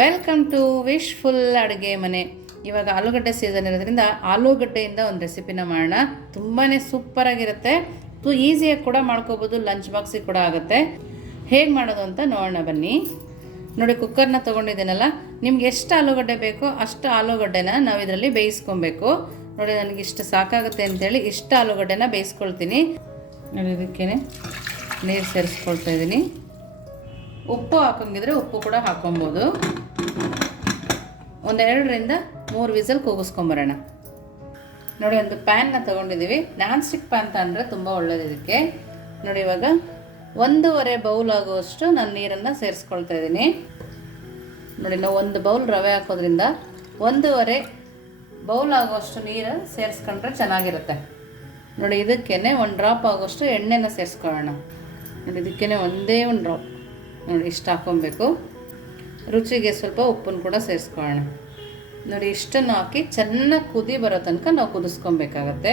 Welcome to wish full ಅಡುಗೆ ಮನೆ. ಇವಾಗ ಆಲೂಗಡ್ಡೆ ಸೀಸನ್ ಇರೋದ್ರಿಂದ ಆಲೂಗಡ್ಡೆಯಿಂದ ಒಂದು ರೆಸಿಪಿನ ಮಾಡೋಣ. ತುಂಬಾ ಸೂಪರಾಗಿರುತ್ತೆ ತು ಈಸಿಯಾಗಿ ಕೂಡ ಮಾಡ್ಕೋಬೋದು ಲಂಚ್ ಬಾಕ್ಸಿಗೆ ಕೂಡ ಆಗುತ್ತೆ. ಹೇಗೆ ಮಾಡೋದು ಅಂತ ನೋಡೋಣ ಬನ್ನಿ. ನೋಡಿ ಕುಕ್ಕರ್ನ ತೊಗೊಂಡಿದ್ದೀನಲ್ಲ. ನಿಮ್ಗೆ ಎಷ್ಟು ಆಲೂಗಡ್ಡೆ ಬೇಕೋ ಅಷ್ಟು ಆಲೂಗಡ್ಡೆನ ನಾವು ಇದರಲ್ಲಿ ಬೇಯಿಸ್ಕೊಬೇಕು. ನೋಡಿ, ನನಗೆ ಇಷ್ಟು ಸಾಕಾಗುತ್ತೆ ಅಂತೇಳಿ ಇಷ್ಟು ಆಲೂಗಡ್ಡೆನ ಬೇಯಿಸ್ಕೊಳ್ತೀನಿ. ನೋಡಿ ಇದಕ್ಕೇ ನೀರು ಸೇರಿಸ್ಕೊಳ್ತಾ ಇದ್ದೀನಿ. ಉಪ್ಪು ಹಾಕೋಂಗಿದ್ರೆ ಉಪ್ಪು ಕೂಡ ಹಾಕೊಬೋದು. ಒಂದೆರಡರಿಂದ ಮೂರು ವಿಸಲ್ ಕೂಗಿಸ್ಕೊಂಬರೋಣ. ನೋಡಿ, ಒಂದು ಪ್ಯಾನ್ನ ತೊಗೊಂಡಿದ್ದೀವಿ. ನಾನ್ ಸ್ಟಿಕ್ ಪ್ಯಾನ್ ತಂದರೆ ತುಂಬ ಒಳ್ಳೇದು ಇದಕ್ಕೆ. ನೋಡಿ, ಇವಾಗ ಒಂದೂವರೆ ಬೌಲ್ ಆಗುವಷ್ಟು ನಾನು ನೀರನ್ನು ಸೇರಿಸ್ಕೊಳ್ತಾ ಇದ್ದೀನಿ. ನೋಡಿ, ನಾವು ಒಂದು ಬೌಲ್ ರವೆ ಹಾಕೋದ್ರಿಂದ ಒಂದೂವರೆ ಬೌಲ್ ಆಗುವಷ್ಟು ನೀರು ಸೇರಿಸ್ಕೊಂಡ್ರೆ ಚೆನ್ನಾಗಿರುತ್ತೆ. ನೋಡಿ ಇದಕ್ಕೇ ಒಂದು ಡ್ರಾಪ್ ಆಗುವಷ್ಟು ಎಣ್ಣೆನ ಸೇರಿಸ್ಕೊಳ್ಳೋಣ. ನೋಡಿ ಇದಕ್ಕೇ ಒಂದೇ ಒಂದು ಡ್ರಾಪ್. ನೋಡಿ, ಇಷ್ಟು ಹಾಕ್ಕೊಬೇಕು ರುಚಿಗೆ ಸ್ವಲ್ಪ ಉಪ್ಪನ್ನು ಕೂಡ ಸೇರಿಸ್ಕೊಳ್ಳೋಣ. ನೋಡಿ, ಇಷ್ಟನ್ನು ಹಾಕಿ ಚೆನ್ನಾಗಿ ಕುದಿ ಬರೋ ತನಕ ನಾವು ಕುದಿಸ್ಕೊಬೇಕಾಗತ್ತೆ.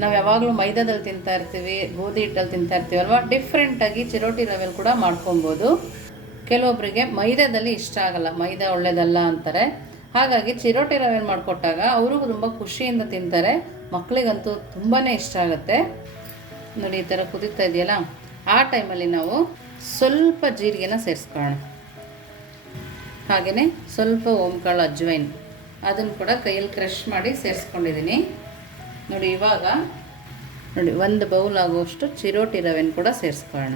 ನಾವು ಯಾವಾಗಲೂ ಮೈದಾದಲ್ಲಿ ತಿಂತಾ ಇರ್ತೀವಿ ಗೋಧಿ ಹಿಟ್ಟಲ್ಲಿ ತಿಂತಾ ಇರ್ತೀವಲ್ವ ಡಿಫ್ರೆಂಟಾಗಿ ಚಿರೋಟಿ ರವೆಲ್ ಕೂಡ ಮಾಡ್ಕೊಬೋದು. ಕೆಲವೊಬ್ಬರಿಗೆ ಮೈದಾದಲ್ಲಿ ಇಷ್ಟ ಆಗಲ್ಲ, ಮೈದಾ ಒಳ್ಳೇದಲ್ಲ ಅಂತಾರೆ. ಹಾಗಾಗಿ ಚಿರೋಟಿ ರವೆ ಮಾಡಿಕೊಟ್ಟಾಗ ಅವರು ತುಂಬ ಖುಷಿಯಿಂದ ತಿಂತಾರೆ. ಮಕ್ಕಳಿಗಂತೂ ತುಂಬಾ ಇಷ್ಟ ಆಗುತ್ತೆ. ನೋಡಿ, ಈ ಥರ ಕುದೀತಾ ಇದೆಯಲ್ಲ? ಆ ಟೈಮಲ್ಲಿ ನಾವು ಸ್ವಲ್ಪ ಜೀರಿಗೆನ ಸೇರಿಸ್ಕೊಳ್ಳೋಣ. ಹಾಗೆಯೇ ಸ್ವಲ್ಪ ಓಂಕಾಳು ಅಜ್ವೈನ್ ಅದನ್ನು ಕೂಡ ಕೈಯಲ್ಲಿ ಕ್ರಷ್ ಮಾಡಿ ಸೇರಿಸ್ಕೊಂಡಿದ್ದೀನಿ. ನೋಡಿ ಇವಾಗ ನೋಡಿ ಒಂದು ಬೌಲ್ ಆಗುವಷ್ಟು ಚಿರೋಟಿ ರವೆನ ಕೂಡ ಸೇರಿಸ್ಕೊಳ್ಳೋಣ.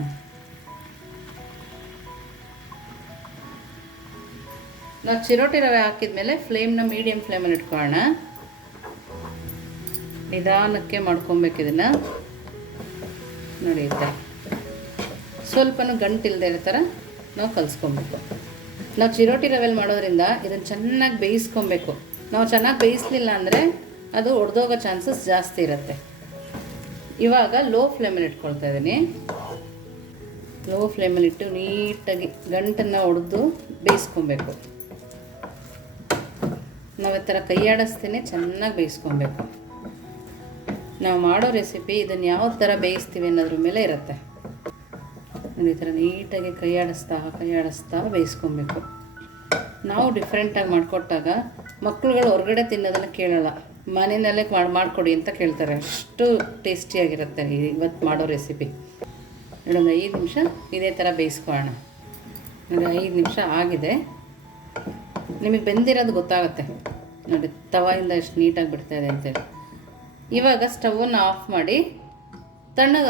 ನಾವು ಚಿರೋಟಿ ರವೆ ಹಾಕಿದ್ಮೇಲೆ ಫ್ಲೇಮ್ನ ಮೀಡಿಯಮ್ ಫ್ಲೇಮಲ್ಲಿ ಇಟ್ಕೊಳ್ಳೋಣ. ನಿಧಾನಕ್ಕೆ ಮಾಡ್ಕೊಬೇಕು ಇದನ್ನು. ನೋಡಿ ಸ್ವಲ್ಪನೂ ಗಂಟಿಲ್ಲದೆ ಇರೋ ಥರ ನಾವು ಕಲಿಸ್ಕೊಬೇಕು. ನಾವು ಚಿರೋಟಿ ರವೆಲ್ ಮಾಡೋದ್ರಿಂದ ಇದನ್ನು ಚೆನ್ನಾಗಿ ಬೇಯಿಸ್ಕೊಬೇಕು. ನಾವು ಚೆನ್ನಾಗಿ ಬೇಯಿಸ್ಲಿಲ್ಲ ಅಂದರೆ ಅದು ಒಡೆದೋಗೋ ಚಾನ್ಸಸ್ ಜಾಸ್ತಿ ಇರುತ್ತೆ. ಇವಾಗ ಲೋ ಫ್ಲೇಮಲ್ಲಿ ಇಟ್ಕೊಳ್ತಾ ಇದ್ದೀನಿ. ಲೋ ಫ್ಲೇಮಲ್ಲಿ ಇಟ್ಟು ನೀಟಾಗಿ ಗಂಟನ್ನು ಒಡೆದು ಬೇಯಿಸ್ಕೊಬೇಕು. ನಾವು ಈ ಥರ ಕೈಯಾಡಿಸ್ತೇನೆ, ಚೆನ್ನಾಗಿ ಬೇಯಿಸ್ಕೊಬೇಕು. ನಾವು ಮಾಡೋ ರೆಸಿಪಿ ಇದನ್ನು ಯಾವ ಥರ ಬೇಯಿಸ್ತೀವಿ ಅನ್ನೋದ್ರ ಮೇಲೆ ಇರುತ್ತೆ. ನೋಡಿ ಈ ಥರ ನೀಟಾಗಿ ಕೈಯಾಡಿಸ್ತಾ ಕೈಯಾಡಿಸ್ತಾ ಬೇಯಿಸ್ಕೊಬೇಕು. ನಾವು ಡಿಫ್ರೆಂಟಾಗಿ ಮಾಡಿಕೊಟ್ಟಾಗ ಮಕ್ಕಳುಗಳು ಹೊರಗಡೆ ತಿನ್ನೋದನ್ನು ಕೇಳಲ್ಲ. ಮನೆಯಲ್ಲೇ ಮಾಡಿ ಮಾಡಿಕೊಡಿ ಅಂತ ಕೇಳ್ತಾರೆ. ಅಷ್ಟು ಟೇಸ್ಟಿಯಾಗಿರುತ್ತೆ ಇವತ್ತು ಮಾಡೋ ರೆಸಿಪಿ ನೋಡಿ, ಒಂದು ಐದು ನಿಮಿಷ ಇದೇ ಥರ ಬೇಯಿಸ್ಕೊಳ್ಳೋಣ. ನೋಡಿ, ಐದು ನಿಮಿಷ ಆಗಿದೆ. ನಿಮಗೆ ಬೆಂದಿರೋದು ಗೊತ್ತಾಗುತ್ತೆ. ನೋಡಿ, ತವಾಯಿಂದ ಎಷ್ಟು ನೀಟಾಗಿ ಬಿಡ್ತಾಯಿದೆ ಅಂತೇಳಿ. ಇವಾಗ ಸ್ಟವನ್ನು ಆಫ್ ಮಾಡಿ ತಣ್ಣಗೆ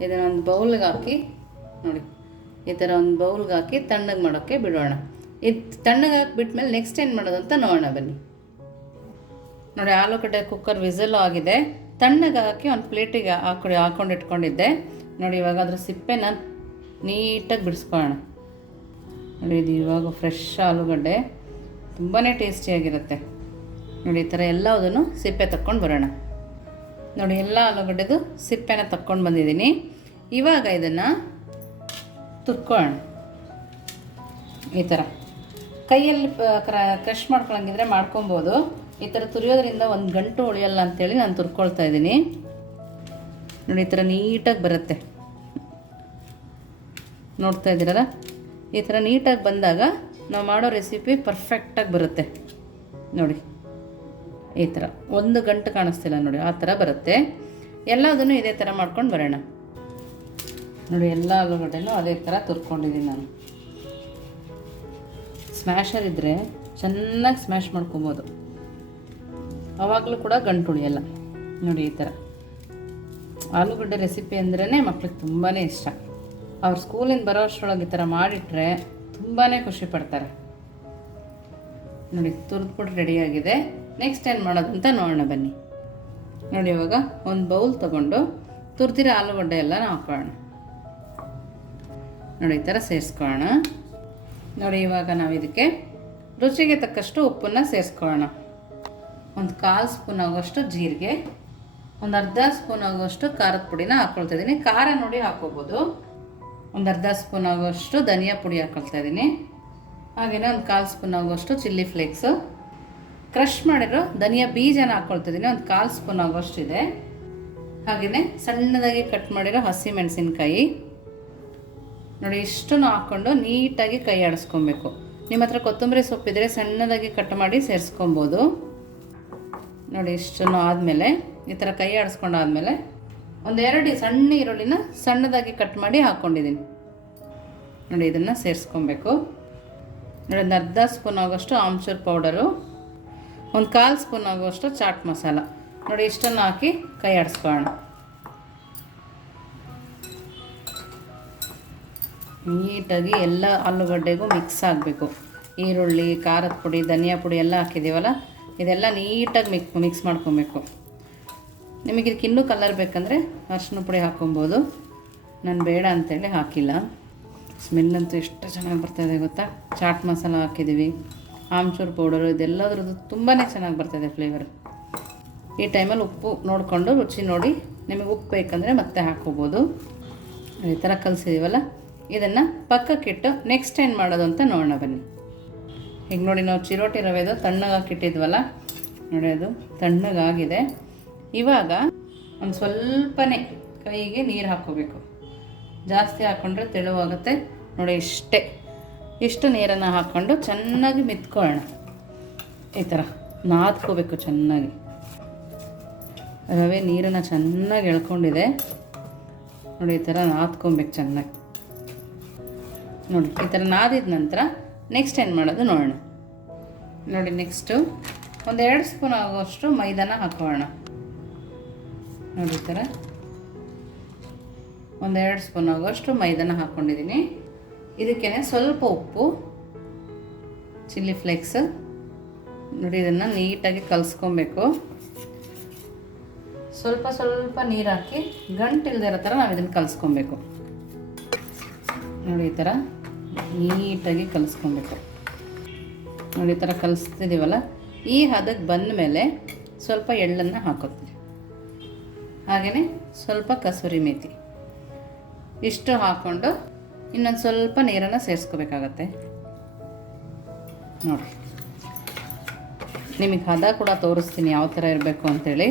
ಹಾಕ್ಬಿಡೋಣ ಇದನ್ನು ಒಂದು ಬೌಲ್ಗೆ ಹಾಕಿ ನೋಡಿ, ಈ ಥರ ಒಂದು ಬೌಲ್ಗೆ ಹಾಕಿ ತಣ್ಣಗೆ ಮಾಡೋಕ್ಕೆ ಬಿಡೋಣ. ಇದು ತಣ್ಣಗೆ ಹಾಕಿಬಿಟ್ಮೇಲೆ ನೆಕ್ಸ್ಟ್ ಏನು ಅಂತ ನೋಡೋಣ ಬನ್ನಿ. ನೋಡಿ, ಆಲೂಗಡ್ಡೆ ಕುಕ್ಕರ್ ವಿಸಲ್ ಆಗಿದೆ. ತಣ್ಣಗೆ ಹಾಕಿ ಒಂದು ಪ್ಲೇಟಿಗೆ ಹಾಕೊಂಡು ಹಾಕೊಂಡು ಇಟ್ಕೊಂಡಿದ್ದೆ. ನೋಡಿ, ಇವಾಗ ಅದ್ರ ಸಿಪ್ಪೆನ ನೀಟಾಗಿ ಬಿಡಿಸ್ಕೊಳ್ಳೋಣ. ನೋಡಿ, ಇದು ಇವಾಗ ಫ್ರೆಶ್ ಆಲೂಗಡ್ಡೆ. ತುಂಬಾ ಟೇಸ್ಟಿಯಾಗಿರುತ್ತೆ ನೋಡಿ, ಈ ಥರ ಎಲ್ಲದನ್ನು ಸಿಪ್ಪೆ ತಕ್ಕೊಂಡು ಬರೋಣ. ನೋಡಿ, ಎಲ್ಲ ಆಲೂಗಡ್ಡೆದು ಸಿಪ್ಪೆನ ತಕ್ಕೊಂಡು ಬಂದಿದ್ದೀನಿ. ಇವಾಗ ಇದನ್ನು ತುರ್ಕೊಳ್ಳೋಣ ಈ ಥರ ಕೈಯಲ್ಲಿ ಕ್ರಷ್ ಮಾಡ್ಕೊಳಂಗಿದ್ರೆ ಮಾಡ್ಕೊಬೋದು. ಈ ಥರ ತುರಿಯೋದ್ರಿಂದ ಒಂದು ಗಂಟು ಉಳಿಯಲ್ಲ ಅಂತೇಳಿ ನಾನು ತುರ್ಕೊಳ್ತಾ ಇದ್ದೀನಿ. ನೋಡಿ, ಈ ಥರ ನೀಟಾಗಿ ಬರುತ್ತೆ. ನೋಡ್ತಾ ಇದ್ದೀರಲ್ಲ? ಈ ಥರ ನೀಟಾಗಿ ಬಂದಾಗ ನಾವು ಮಾಡೋ ರೆಸಿಪಿ ಪರ್ಫೆಕ್ಟಾಗಿ ಬರುತ್ತೆ. ನೋಡಿ. ಈ ಥರ. ಒಂದು ಗಂಟು ಕಾಣಿಸ್ತಿಲ್ಲ ನೋಡಿ, ಆ ಥರ ಬರುತ್ತೆ. ಎಲ್ಲದನ್ನು ಇದೇ ಥರ ಮಾಡ್ಕೊಂಡು ಬರೋಣ. ನೋಡಿ, ಎಲ್ಲ ಆಲೂಗಡ್ಡೆನೂ ಅದೇ ಥರ ತುರ್ಕೊಂಡಿದ್ದೀನಿ ನಾನು. ಸ್ಮ್ಯಾಶರ್ ಇದ್ದರೆ ಚೆನ್ನಾಗಿ ಸ್ಮ್ಯಾಶ್ ಮಾಡ್ಕೊಬೋದು. ಆವಾಗಲೂ ಕೂಡ ಗಂಟು ಉಳಿಯಲ್ಲ. ನೋಡಿ, ಈ ಥರ. ಆಲೂಗಡ್ಡೆ ರೆಸಿಪಿ ಅಂದ್ರೇ ಮಕ್ಳಿಗೆ ತುಂಬಾ ಇಷ್ಟ. ಅವ್ರು ಸ್ಕೂಲಿಂದ ಬರೋ ಅಷ್ಟರೊಳಗೆ ಈ ಥರ ಮಾಡಿಟ್ರೆ ತುಂಬಾ ಖುಷಿ ಪಡ್ತಾರೆ. ನೋಡಿ, ತುರಿದ್ಬಿಟ್ಟು ರೆಡಿಯಾಗಿದೆ ನೆಕ್ಸ್ಟ್ ಏನು ಮಾಡೋದು ಅಂತ ನೋಡೋಣ ಬನ್ನಿ. ನೋಡಿ ಇವಾಗ ಒಂದು ಬೌಲ್ ತೊಗೊಂಡು ತುರ್ತಿರೋ ಆಲೂಗಡ್ಡೆ ಎಲ್ಲ ನಾವು ಹಾಕೋಣ ನೋಡಿ ಈ ಥರ ಸೇರಿಸ್ಕೊಳ್ಳೋಣ. ನೋಡಿ ಇವಾಗ ನಾವು ಇದಕ್ಕೆ ರುಚಿಗೆ ತಕ್ಕಷ್ಟು ಉಪ್ಪನ್ನು ಸೇರಿಸ್ಕೊಳ್ಳೋಣ. ಒಂದು ಕಾಲು ಸ್ಪೂನ್ ಆಗೋಷ್ಟು ಜೀರಿಗೆ, ಒಂದು ಅರ್ಧ ಸ್ಪೂನ್ ಆಗೋಷ್ಟು ಖಾರದ ಪುಡಿನ ಹಾಕ್ಕೊಳ್ತಾ ಇದ್ದೀನಿ ಖಾರ ನೋಡಿ ಹಾಕೋಬೋದು. ಒಂದು ಅರ್ಧ ಸ್ಪೂನ್ ಆಗೋಷ್ಟು ಧನಿಯಾ ಪುಡಿ ಹಾಕ್ಕೊಳ್ತಾ ಇದ್ದೀನಿ ಹಾಗೆಯೇ ಒಂದು ಕಾಲು ಸ್ಪೂನ್ ಆಗೋಷ್ಟು ಚಿಲ್ಲಿ ಫ್ಲೇಕ್ಸು. ಕ್ರಷ್ ಮಾಡಿರೋ ಧನಿಯಾ ಬೀಜನ ಹಾಕ್ಕೊಳ್ತಿದ್ದೀನಿ ಒಂದು ಕಾಲು ಸ್ಪೂನ್ ಆಗೋಷ್ಟಿದೆ ಹಾಗೆಯೇ ಸಣ್ಣದಾಗಿ ಕಟ್ ಮಾಡಿರೋ ಹಸಿ ಮೆಣಸಿನ್ಕಾಯಿ. ನೋಡಿ, ಇಷ್ಟನ್ನು ಹಾಕ್ಕೊಂಡು ನೀಟಾಗಿ ಕೈ ಆಡಿಸ್ಕೊಬೇಕು. ನಿಮ್ಮ ಹತ್ರ ಕೊತ್ತಂಬರಿ ಸೊಪ್ಪಿದ್ರೆ ಸಣ್ಣದಾಗಿ ಕಟ್ ಮಾಡಿ ಸೇರಿಸ್ಕೊಬೋದು. ನೋಡಿ, ಇಷ್ಟನ್ನು ಆದಮೇಲೆ ಈ ಥರ ಕೈ ಆಡಿಸ್ಕೊಂಡಾದ್ಮೇಲೆ ಒಂದೆರಡು ಸಣ್ಣ ಈರುಳ್ಳಿನ ಸಣ್ಣದಾಗಿ ಕಟ್ ಮಾಡಿ ಹಾಕ್ಕೊಂಡಿದ್ದೀನಿ ನೋಡಿ, ಇದನ್ನು ಸೇರಿಸ್ಕೊಬೇಕು. ನೋಡಿ, ಒಂದು ಅರ್ಧ ಸ್ಪೂನ್ ಆಗೋಷ್ಟು ಆಮ್ಚೂರ್ ಪೌಡರು ಒಂದು ಕಾಲು ಸ್ಪೂನ್ ಆಗುವಷ್ಟು ಚಾಟ್ ಮಸಾಲ. ನೋಡಿ, ಇಷ್ಟನ್ನು ಹಾಕಿ ಕೈ ಆಡಿಸ್ಕೊಳ್ಳೋಣ. ನೀಟಾಗಿ ಎಲ್ಲ ಆಲೂಗಡ್ಡೆಗೂ ಮಿಕ್ಸ್ ಆಗಬೇಕು. ಈರುಳ್ಳಿ, ಖಾರದ ಪುಡಿ, ಧನಿಯಾ ಪುಡಿ ಎಲ್ಲ ಹಾಕಿದ್ದೀವಲ್ಲ ಇದೆಲ್ಲ ನೀಟಾಗಿ ಮಿಕ್ ಮಿಕ್ಸ್ ಮಾಡ್ಕೊಬೇಕು. ನಿಮಗೆ ಇದಕ್ಕೆ ಇನ್ನೂ ಕಲರ್ ಬೇಕಂದರೆ ಅರಿಶಿನ ಪುಡಿ ಹಾಕ್ಕೊಬೋದು ನಾನು ಬೇಡ ಅಂತೇಳಿ ಹಾಕಿಲ್ಲ. ಸ್ಮೆಲ್ ಅಂತೂ ಎಷ್ಟು ಚೆನ್ನಾಗಿ ಬರ್ತಾಯಿದೆ ಗೊತ್ತಾ? ಚಾಟ್ ಮಸಾಲ ಹಾಕಿದ್ದೀವಿ. ಆಮ್ಚೂರ್ ಪೌಡರು, ಇದೆಲ್ಲದ್ರದ್ದು ತುಂಬಾ ಚೆನ್ನಾಗಿ ಬರ್ತದೆ ಫ್ಲೇವರ್ ಈ ಟೈಮಲ್ಲಿ ಉಪ್ಪು ನೋಡಿಕೊಂಡು ರುಚಿ ನೋಡಿ ನಿಮಗೆ ಉಪ್ಪು ಬೇಕಂದರೆ ಮತ್ತೆ ಹಾಕ್ಕೋಬೋದು. ಈ ಥರ ಕಲಿಸಿದ್ದೀವಲ್ಲ ಇದನ್ನು ಪಕ್ಕಕ್ಕಿಟ್ಟು ನೆಕ್ಸ್ಟ್ ಏನು ಮಾಡೋದು ಅಂತ ನೋಡೋಣ ಬನ್ನಿ. ಈಗ ನೋಡಿ ನಾವು ಚಿರೋಟಿ ರವೆದು ತಣ್ಣಗೆ ಹಾಕಿಟ್ಟಿದ್ವಲ್ಲ ನೋಡಿ ಅದು ತಣ್ಣಗಾಗಿದೆ. ಇವಾಗ ಒಂದು ಸ್ವಲ್ಪನೇ ಕೈಗೆ ನೀರು ಹಾಕೋಬೇಕು ಜಾಸ್ತಿ ಹಾಕ್ಕೊಂಡ್ರೆ ತೆಳುವಾಗುತ್ತೆ. ನೋಡಿ ಇಷ್ಟೇ. ಇಷ್ಟು ನೀರನ್ನು ಹಾಕ್ಕೊಂಡು ಚೆನ್ನಾಗಿ ಮಿತ್ಕೊಳ್ಳೋಣ. ಈ ಥರ ನಾದ್ಕೋಬೇಕು ಚೆನ್ನಾಗಿ. ರವೆ ನೀರನ್ನು ಚೆನ್ನಾಗಿ ಎಳ್ಕೊಂಡಿದೆ. ನೋಡಿ, ಈ ಥರ ನಾದ್ಕೊಬೇಕು ಚೆನ್ನಾಗಿ. ನೋಡಿ, ಈ ಥರ ನಾದಿದ ನಂತರ ನೆಕ್ಸ್ಟ್ ಏನು ಮಾಡೋದು ನೋಡೋಣ. ನೋಡಿ ನೆಕ್ಸ್ಟು ಒಂದು ಎರಡು ಸ್ಪೂನ್ ಆಗುವಷ್ಟು ಮೈದಾನ ಹಾಕೋಣ. ನೋಡಿ, ಈ ಥರ ಒಂದೆರಡು ಸ್ಪೂನ್ ಆಗುವಷ್ಟು ಮೈದಾನ ಹಾಕ್ಕೊಂಡಿದ್ದೀನಿ ಇದಕ್ಕೆ ಸ್ವಲ್ಪ ಉಪ್ಪು, ಚಿಲ್ಲಿ ಫ್ಲೇಕ್ಸ್. ನೋಡಿ, ಇದನ್ನು ನೀಟಾಗಿ ಕಲಿಸ್ಕೊಬೇಕು. ಸ್ವಲ್ಪ ಸ್ವಲ್ಪ ನೀರು ಹಾಕಿ ಗಂಟಿಲ್ದೇ ಇರೋ ಥರ ನಾವು ಇದನ್ನು ಕಲಿಸ್ಕೊಬೇಕು. ನೋಡಿ, ಈ ಥರ ನೀಟಾಗಿ ಕಲಿಸ್ಕೊಬೇಕು. ನೋಡಿ, ಈ ಥರ ಕಲಿಸ್ತಿದ್ದೀವಲ್ಲ ಈ ಹದಕ್ಕೆ ಬಂದ ಮೇಲೆ ಸ್ವಲ್ಪ ಎಳ್ಳನ್ನು ಹಾಕೋತೀವಿ ಹಾಗೆಯೇ ಸ್ವಲ್ಪ ಕಸೂರಿ ಮೇಥಿ ಇಷ್ಟು ಹಾಕ್ಕೊಂಡು ಇನ್ನೊಂದು ಸ್ವಲ್ಪ ನೀರನ್ನು ಸೇರಿಸ್ಕೋಬೇಕಾಗತ್ತೆ. ನೋಡಿ ನಿಮಗೆ ಹದ ಕೂಡ ತೋರಿಸ್ತೀನಿ ಯಾವ ಥರ ಇರಬೇಕು ಅಂಥೇಳಿ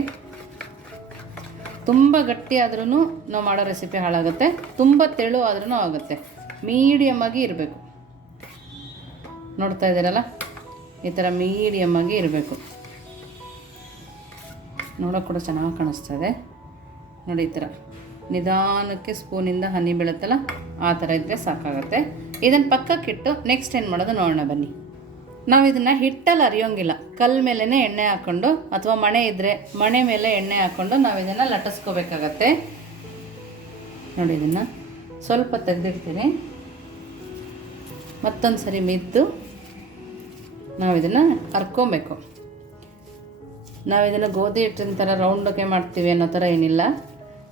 ತುಂಬ ಗಟ್ಟಿ ಆದ್ರೂ ನಾವು ಮಾಡೋ ರೆಸಿಪಿ ಹಾಳಾಗುತ್ತೆ. ತುಂಬ ತೆಳು ಆದ್ರೂ ಆಗುತ್ತೆ. ಮೀಡಿಯಮ್ಮಾಗಿ ಇರಬೇಕು. ನೋಡ್ತಾ ಇದ್ದೀರಲ್ಲ? ಈ ಥರ ಮೀಡಿಯಮ್ಮಾಗಿ ಇರಬೇಕು. ನೋಡೋಕೆ ಕೂಡ ಚೆನ್ನಾಗಿ ಕಾಣಿಸ್ತಾ ಇದೆ. ನೋಡಿ ಈ ಥರ ನಿಧಾನಕ್ಕೆ ಸ್ಪೂನಿಂದ ಹನಿ ಬೀಳುತ್ತಲ್ಲ? ಆ ಥರ ಇದ್ದರೆ ಸಾಕಾಗುತ್ತೆ. ಇದನ್ನು ಪಕ್ಕಕ್ಕಿಟ್ಟು ನೆಕ್ಸ್ಟ್ ಏನು ಮಾಡೋದು ನೋಡೋಣ ಬನ್ನಿ. ನಾವು ಇದನ್ನು ಹಿಟ್ಟಲ್ಲಿ ಅರಿಯೋಂಗಿಲ್ಲ. ಕಲ್ಲು ಮೇಲೇ ಎಣ್ಣೆ ಹಾಕ್ಕೊಂಡು ಅಥವಾ ಮಣೆ ಇದ್ದರೆ ಮಣೆ ಮೇಲೆ ಎಣ್ಣೆ ಹಾಕ್ಕೊಂಡು ನಾವು ಇದನ್ನು ಲಟ್ಟಿಸ್ಕೋಬೇಕಾಗತ್ತೆ ನೋಡಿ ಇದನ್ನು ಸ್ವಲ್ಪ ತೆಗೆದಿರ್ತೀನಿ ಮತ್ತೊಂದು ಸರಿ ಮಿದ್ದು ನಾವಿದನ್ನು ಹರ್ಕೊಬೇಕು ನಾವು ಇದನ್ನು ಗೋಧಿ ಹಿಟ್ಟಿನ ಥರ ರೌಂಡಕ್ಕೆ ಮಾಡ್ತೀವಿ ಅನ್ನೋ ಥರ ಏನಿಲ್ಲ.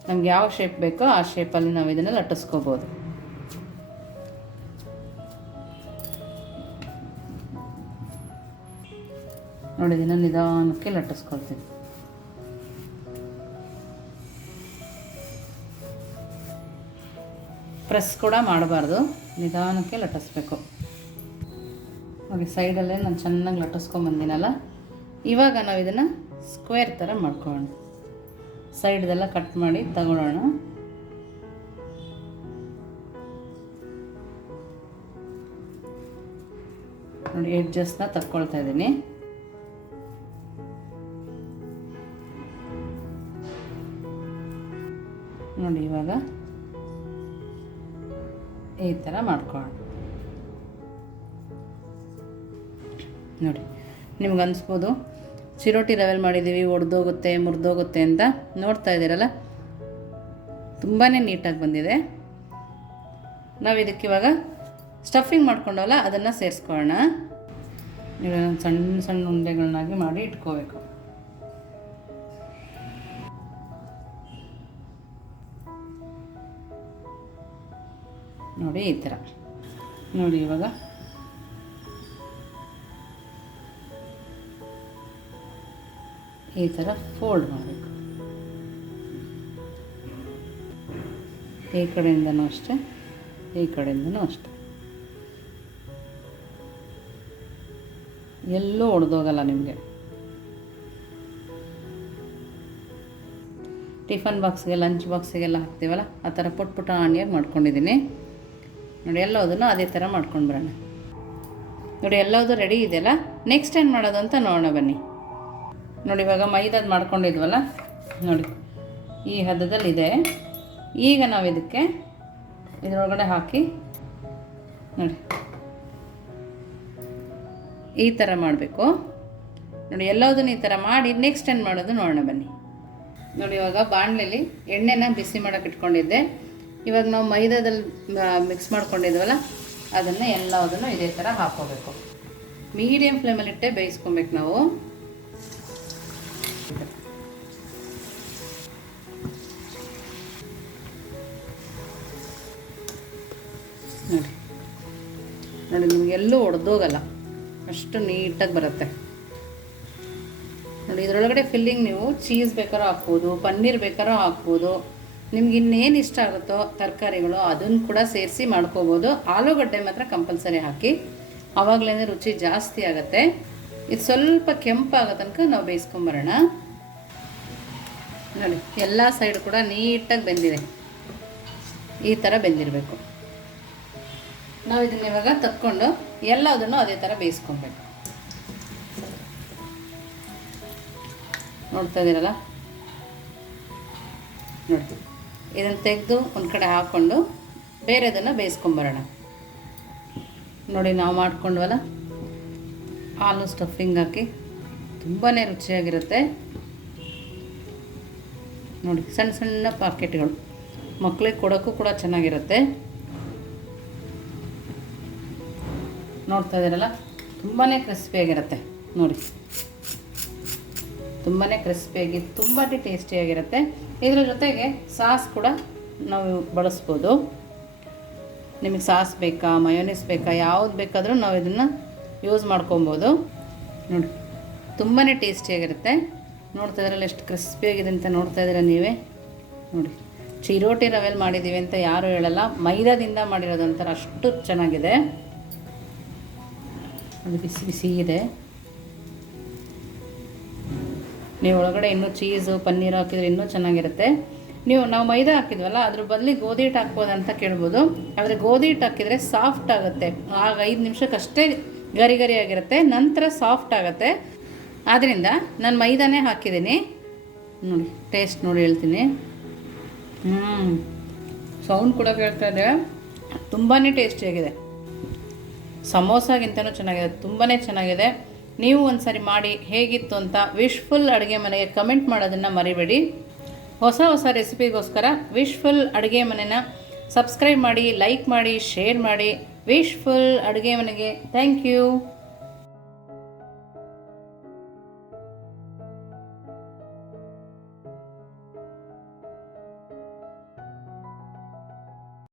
ನಮ್ಗೆ ಯಾವ ಶೇಪ್ ಬೇಕೋ ಆ ಶೇಪಲ್ಲಿ ನಾವು ಇದನ್ನು ಲಟ್ಟಿಸ್ಕೋಬೋದು ನೋಡಿ ಇದನ್ನು ನಿಧಾನಕ್ಕೆ ಲಟ್ಟಿಸ್ಕೊಳ್ತೀನಿ. ಪ್ರೆಸ್ ಕೂಡ ಮಾಡಬಾರ್ದು, ನಿಧಾನಕ್ಕೆ ಲಟ್ಟಿಸ್ಬೇಕು. ನೋಡಿ, ಸೈಡಲ್ಲೇ ನಾನು ಚೆನ್ನಾಗಿ ಲಟ್ಟಿಸ್ಕೊಂಬಂದಿನಲ್ಲ, ಇವಾಗ ನಾವು ಇದನ್ನು ಸ್ಕ್ವೇರ್ ಥರ ಮಾಡ್ಕೊಳ್ಳೋಣ. ಸೈಡ್ದೆಲ್ಲ ಕಟ್ ಮಾಡಿ ತಗೊಳ್ಳೋಣ. ನೋಡಿ ಎಡ್ಜಸ್ನ ತಕ್ಕೊಳ್ತಾ ಇದ್ದೀನಿ. ನೋಡಿ ಇವಾಗ ಈ ಥರ ಮಾಡ್ಕೊಳ್ಳೋಣ. ನೋಡಿ, ನಿಮ್ಗೆ ಅನಿಸ್ಬೋದು, ಚಿರೋಟಿ ರವೆಲ್ ಮಾಡಿದ್ದೀವಿ, ಒಡೆದೋಗುತ್ತೆ, ಮುರಿದೋಗುತ್ತೆ ಅಂತ ನೋಡ್ತಾ ಇದ್ದೀರಲ್ಲ? ತುಂಬಾ ನೀಟಾಗಿ ಬಂದಿದೆ. ನಾವು ಇದಕ್ಕೆ ಇವಾಗ ಸ್ಟಫಿಂಗ್ ಮಾಡ್ಕೊಂಡವಲ್ಲ, ಅದನ್ನು ಸೇರಿಸ್ಕೊಳ್ಳೋಣ. ಸಣ್ಣ ಸಣ್ಣ ಉಂಡೆಗಳನ್ನಾಗಿ ಮಾಡಿ ಇಟ್ಕೋಬೇಕು. ನೋಡಿ ಈ ಥರ. ನೋಡಿ ಇವಾಗ. ಈ ಥರ ಫೋಲ್ಡ್ ಮಾಡಬೇಕು. ಈ ಕಡೆಯಿಂದನೂ ಅಷ್ಟೇ, ಈ ಕಡೆಯಿಂದನೂ ಅಷ್ಟೆ. ಎಲ್ಲೂ ಒಡೆದೋಗಲ್ಲ ನಿಮಗೆ. ಟಿಫನ್ ಬಾಕ್ಸ್ಗೆ, ಲಂಚ್ ಬಾಕ್ಸಿಗೆಲ್ಲ ಹಾಕ್ತೀವಲ್ಲ, ಆ ಥರ ಪುಟ್ ಆಣಿಯಾಗಿ ಮಾಡ್ಕೊಂಡಿದ್ದೀನಿ. ನೋಡಿ, ಎಲ್ಲದನ್ನು ಅದೇ ಥರ ಮಾಡ್ಕೊಂಡು ಬರೋಣ. ನೋಡಿ ಎಲ್ಲವುದು ರೆಡಿ ಇದೆಯಲ್ಲ? ನೆಕ್ಸ್ಟ್ ಏನು ಮಾಡೋದು ಅಂತ ನೋಡೋಣ ಬನ್ನಿ. ನೋಡಿ, ಇವಾಗ ಮೈದಾದ ಮಾಡ್ಕೊಂಡಿದ್ವಲ್ಲ? ನೋಡಿ, ಈ ಹದದಲ್ಲಿದೆ. ಈಗ ನಾವು ಇದಕ್ಕೆ ಇದರೊಳಗಡೆ ಹಾಕಿ, ನೋಡಿ, ಈ ಥರ ಮಾಡಬೇಕು. ನೋಡಿ, ಎಲ್ಲದನ್ನು ಈ ಥರ ಮಾಡಿ ನೆಕ್ಸ್ಟ್ ಏನು ಮಾಡೋದು ನೋಡೋಣ ಬನ್ನಿ. ನೋಡಿ, ಇವಾಗ ಬಾಣಲೆಯಲ್ಲಿ ಎಣ್ಣೆನ ಬಿಸಿ ಮಾಡೋಕೆ ಇಟ್ಕೊಂಡಿದ್ದೆ. ಇವಾಗ ನಾವು ಮೈದಾದಲ್ಲಿ ಮಿಕ್ಸ್ ಮಾಡ್ಕೊಂಡಿದ್ವಲ್ಲ, ಅದನ್ನು ಎಲ್ಲದನ್ನು ಇದೇ ಥರ ಹಾಕೋಬೇಕು. ಮೀಡಿಯಂ ಫ್ಲೇಮಲ್ಲಿಟ್ಟೆ ಬೇಯಿಸ್ಕೊಬೇಕು ನಾವು. ನೋಡಿ. ನೋಡಿ ನಿಮಗೆಲ್ಲೂ ಒಡೆದೋಗಲ್ಲ. ಅಷ್ಟು ನೀಟಾಗಿ ಬರುತ್ತೆ. ನೋಡಿ, ಇದರೊಳಗಡೆ ಫಿಲ್ಲಿಂಗ್ ನೀವು ಚೀಸ್ ಬೇಕಾದ್ರೂ ಹಾಕ್ಬೋದು, ಪನ್ನೀರ್ ಬೇಕಾದ್ರೂ ಹಾಕ್ಬೋದು. ನಿಮ್ಗೆ ಇನ್ನೇನು ಇಷ್ಟ ಆಗುತ್ತೋ ತರಕಾರಿಗಳು ಅದನ್ನು ಕೂಡ ಸೇರಿಸಿ ಮಾಡ್ಕೋಬೋದು. ಆಲೂಗಡ್ಡೆ ಮಾತ್ರ ಕಂಪಲ್ಸರಿ ಹಾಕಿ. ಆವಾಗಲೇ ರುಚಿ ಜಾಸ್ತಿ ಆಗುತ್ತೆ. ಇದು ಸ್ವಲ್ಪ ಕೆಂಪಾಗೋ ತನಕ ನಾವು ಬೇಯಿಸ್ಕೊಂಬರೋಣ. ನೋಡಿ, ಎಲ್ಲ ಸೈಡ್ ಕೂಡ ನೀಟಾಗಿ ಬೆಂದಿದೆ. ಈ ಥರ ಬೆಂದಿರಬೇಕು. ನಾವು ಇದನ್ನ ಇವಾಗ ತಕ್ಕೊಂಡು ಎಲ್ಲದನ್ನು ಅದೇ ಥರ ಬೇಯಿಸ್ಕೊಬೇಕು. ನೋಡ್ತಾ ಇದ್ದೀರಲ್ಲ ನೋಡಿ. ಇದನ್ನು ತೆಗೆದು ಒಂದು ಕಡೆ ಹಾಕ್ಕೊಂಡು ಬೇರೆದನ್ನು ಬೇಯಿಸ್ಕೊಂಬರೋಣ. ನೋಡಿ ನಾವು ಮಾಡ್ಕೊಂಡ್ವಲ್ಲ? ಹಾಲು ಸ್ಟಫಿಂಗ್ ಹಾಕಿ ತುಂಬಾ ರುಚಿಯಾಗಿರುತ್ತೆ. ನೋಡಿ ಸಣ್ಣ ಸಣ್ಣ ಪಾಕೆಟ್ಗಳು. ಮಕ್ಕಳಿಗೆ ಕೊಡೋಕ್ಕೂ ಕೂಡ ಚೆನ್ನಾಗಿರುತ್ತೆ. ನೋಡ್ತಾ ಇದ್ದೀರಲ್ಲ ತುಂಬಾ ಕ್ರಿಸ್ಪಿಯಾಗಿರುತ್ತೆ ನೋಡಿ. ತುಂಬಾ ಕ್ರಿಸ್ಪಿಯಾಗಿ ತುಂಬಾ ಟೇಸ್ಟಿಯಾಗಿರುತ್ತೆ ಇದರ ಜೊತೆಗೆ ಸಾಸ್ ಕೂಡ ನಾವು ಬಳಸ್ಬೋದು. ನಿಮಗೆ ಸಾಸ್ ಬೇಕಾ ಮಯೋನೀಸ್ ಬೇಕಾ, ಯಾವ್ದು ಬೇಕಾದರೂ ನಾವು ಇದನ್ನು ಯೂಸ್ ಮಾಡ್ಕೊಬೋದು. ನೋಡಿ ತುಂಬಾ ಟೇಸ್ಟಿಯಾಗಿರುತ್ತೆ ನೋಡ್ತಾ ಇದ್ರಲ್ಲ ಎಷ್ಟು ಕ್ರಿಸ್ಪಿಯಾಗಿದೆ ಅಂತ ನೋಡ್ತಾ ಇದ್ದೀರ ನೀವೇ? ನೋಡಿ, ಚಿರೋಟಿ ರವೆಲ್ ಮಾಡಿದ್ದೀವಿ ಅಂತ ಯಾರೂ ಹೇಳಲ್ಲ. ಮೈದಾದಿಂದ ಮಾಡಿರೋದಂತಾರೆ ಅಷ್ಟು ಚೆನ್ನಾಗಿದೆ. ಅದು ಬಿಸಿ ಬಿಸಿ ಇದೆ. ನೀವು ಒಳಗಡೆ ಇನ್ನೂ ಚೀಸು, ಪನ್ನೀರ್ ಹಾಕಿದ್ರೆ ಇನ್ನೂ ಚೆನ್ನಾಗಿರುತ್ತೆ. ನೀವು ನಾವು ಮೈದಾ ಹಾಕಿದ್ವಲ್ಲ, ಅದ್ರ ಬದಲಿ ಗೋಧಿ ಹಿಟ್ಟು ಹಾಕ್ಬೋದು ಅಂತ ಕೇಳ್ಬೋದು. ಆದರೆ ಗೋಧಿ ಹಿಟ್ಟು ಹಾಕಿದರೆ ಸಾಫ್ಟ್ ಆಗುತ್ತೆ. ಆಗ ಐದು ನಿಮಿಷಕ್ಕಷ್ಟೇ ಗರಿ ಗರಿ ಆಗಿರುತ್ತೆ, ನಂತರ ಸಾಫ್ಟ್ ಆಗುತ್ತೆ. ಆದ್ದರಿಂದ ನಾನು ಮೈದಾನೇ ಹಾಕಿದ್ದೀನಿ. ನೋಡಿ, ಟೇಸ್ಟ್ ನೋಡಿ ಹೇಳ್ತೀನಿ. ಹ್ಞೂ ಸೌಂಡ್ ಕೂಡ ಕೇಳ್ತಾ ಇದೆ. ತುಂಬಾ ಟೇಸ್ಟಿಯಾಗಿದೆ. ಸಮೋಸಾಗಿಂತನೂ ಚೆನ್ನಾಗಿದೆ ತುಂಬಾ ಚೆನ್ನಾಗಿದೆ. ನೀವು ಒಂದು ಸರಿ ಮಾಡಿ ಹೇಗಿತ್ತು ಅಂತ ವಿಶ್ಫುಲ್ ಅಡುಗೆ ಮನೆಗೆ ಕಮೆಂಟ್ ಮಾಡೋದನ್ನು ಮರಿಬೇಡಿ. ಹೊಸ ಹೊಸ ರೆಸಿಪಿಗೋಸ್ಕರ ವಿಶ್ಫುಲ್ ಅಡುಗೆ ಮನೆನ ಸಬ್ಸ್ಕ್ರೈಬ್ ಮಾಡಿ ಲೈಕ್ ಮಾಡಿ ಶೇರ್ ಮಾಡಿ. ವಿಶ್ಫುಲ್ ಅಡುಗೆ ಮನೆಗೆ ಥ್ಯಾಂಕ್ ಯು